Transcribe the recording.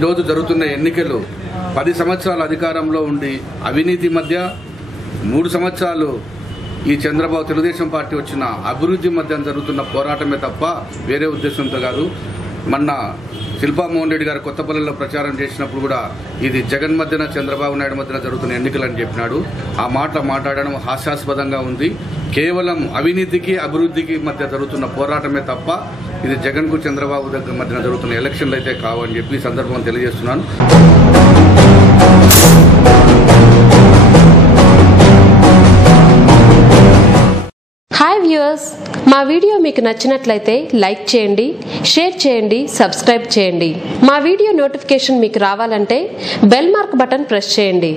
ఈరోజు జరుగుతున్న ఎన్నికలు 10 సంవత్సరాల అధికారంలో ఉండి అవినీతి మధ్య 3 సంవత్సరాలు ఈ చంద్రబాబు తెలుగుదేశం పార్టీ వచ్చిన అభివృద్ధి మధ్య జరుగుతున్న పోరాటమే తప్ప వేరే ఉద్దేశంతో కాదు. మొన్న శిల్పా మోహన్ రెడ్డి గారు కొత్తపల్లిలో ప్రచారం చేసినప్పుడు కూడా ఇది జగన్ మధ్యన చంద్రబాబు నాయుడు మధ్యన జరుగుతున్న ఎన్నికలని చెప్పినాడు. ఆ మాట మాట్లాడడం హాస్యాస్పదంగా ఉంది. కేవలం అవినీతికి అభివృద్ధికి మధ్య జరుగుతున్న పోరాటమే తప్ప ఇది జగన్ కు చంద్రబాబు దగ్గర మధ్యన జరుగుతున్న ఎలక్షన్లు అయితే కావని చెప్పి ఈ సందర్భంగా తెలియజేస్తున్నాను. హాయ్ వ్యూయర్స్, మా వీడియో మీకు నచ్చినట్లయితే లైక్ చేయండి, షేర్ చేయండి, సబ్స్క్రైబ్ చేయండి. మా వీడియో నోటిఫికేషన్ మీకు రావాలంటే బెల్ మార్క్ బటన్ ప్రెస్ చేయండి.